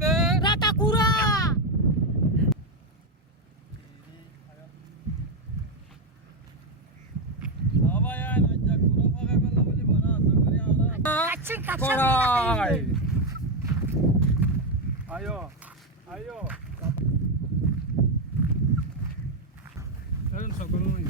দে রাতা কুরা বাবা আয় না যা কুরা ফাগাই বললা বলি বনা আশা করি আমরা আচ্ছা কাছে করাই আয়ো আয়ো এখন সকল নই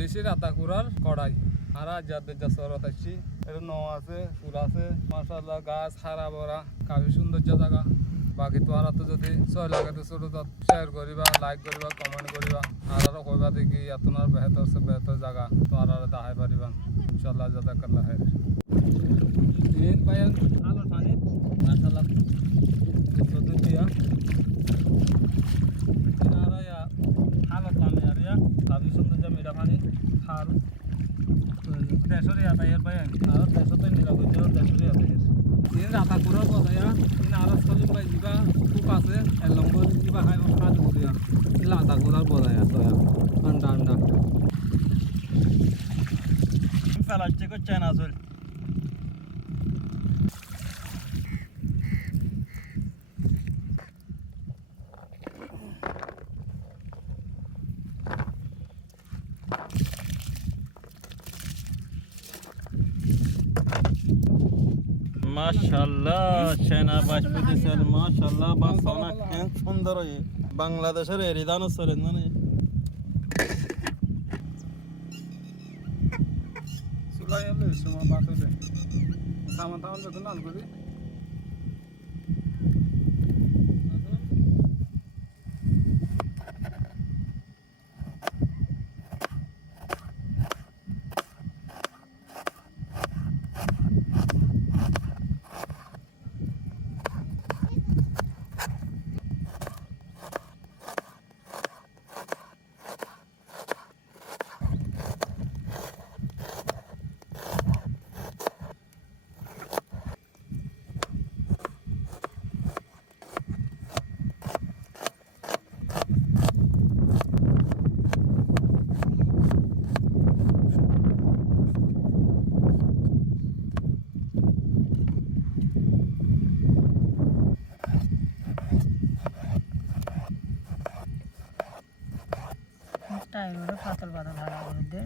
দেশি রাতা কুরার কড়াই আর যাদের যা শরৎ আসছি এটা ন আছে ফুল আছে মাশাআল্লাহ গাছ হারা ভরা কাফি সৌন্দর্য জায়গা বাকি তো আর তো যদি ছয় লাগাতে ছোট শেয়ার করিবা লাইক করিবা কমেন্ট করিবা আর কইবা দেখি আপনার বেহতর সে বেহতর জায়গা তো আর দেখাই পারিবা ইনশাআল্লাহ জাযাকাল্লাহ খাইর তিন পায়ন আলো ঠানে মাশাআল্লাহ সদু দিয়া কিনারা হালত নামে আর কাফি সৌন্দর্য মেরা পানি খাল দেশরে আতায়ের পায় আর দেশতে নিরা হইছে দেশরে আতায়ের তিন রাতা কুরার বজায়া তিন আরস কলিম বাই জিবা খুব আছে এলঙ্গ জিবা হাই খাদ করিয়া রাতা কুরার বজায়া সয়া আন্ডা আন্ডা ফেলাচ্ছে কো চায়না আসল মাশাআল্লাহ সেনা বাজপুতি স্যার মাশাআল্লাহ বাসনা কেন সুন্দর হয় বাংলাদেশের এরিদানো সরে না সুলাই হলে সময় বাত হলে সামান তামান যত নাল করি টাইমে পাতল পাতল ঢালার মধ্যে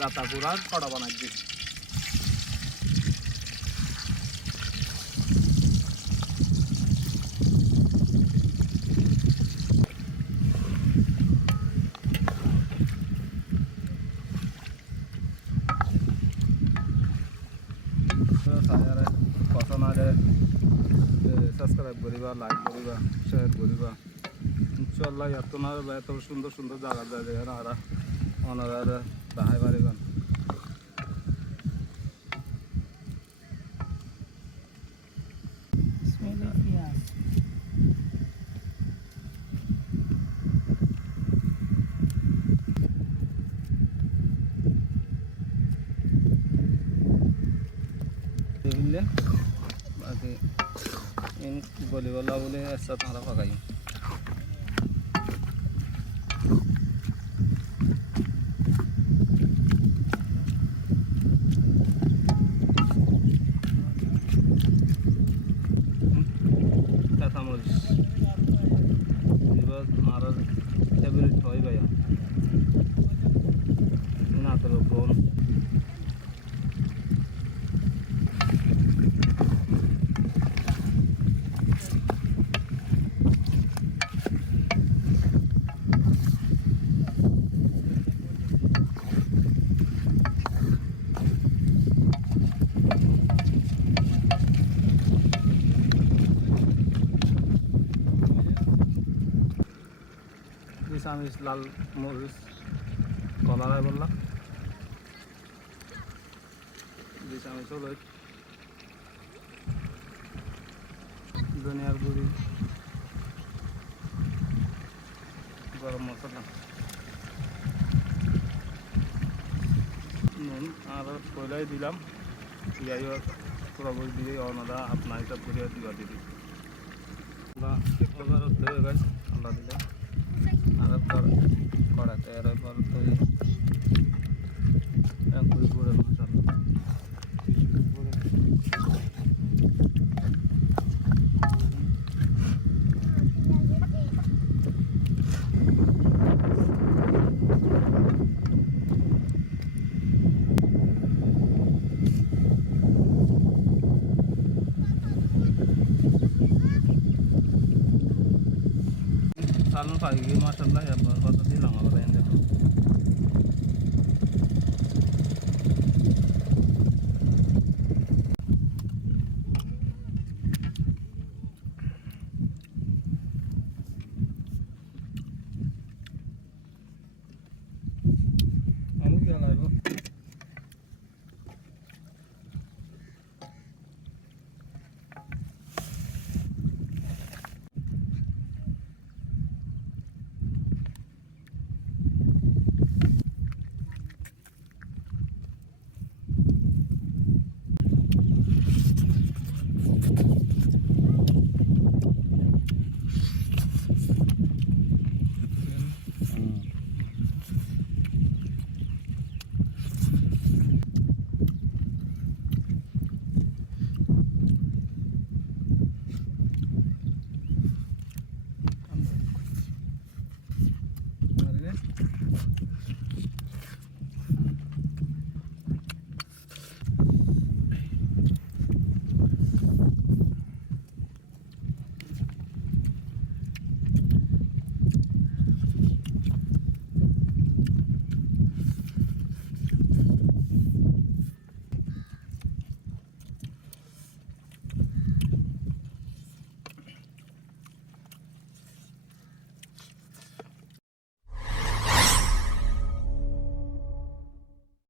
রাতাপুরার কড়া বানাচ্ছি পছন্দ সাবস্ক্রাইব করিবা লাইক করিবা শেয়ার করিবা ইনশাল্লাহ এত না এত সুন্দর সুন্দর জায়গা যায় যেখানে ওনারা দেখাই পারিবেন পেঁয়াজ বুঝলে বাকি গলিবালা বলে একসাথে আমরা পাকাই কাঁচামরিচ এবার আর ফেভারিট হয় ভাইয়া না তো বোন চামিচ লাল মরিচ কলারায় বললাম 2 চামিচ হলুদ ধনিয়ার গুঁড়ি গরম মশলা নুন আর কয়লাই দিলাম যাই হোক পুরোপুরি দিয়ে অনাদা আপনার হিসাব করে দিবা দিদি এবার হয়ে গেছে আল্লাহ দিলে আর কড়াতে এর পর তৈরি একই গুঁড়ো মশলা Salon pagi masalah ya, baru dilang apa yang itu.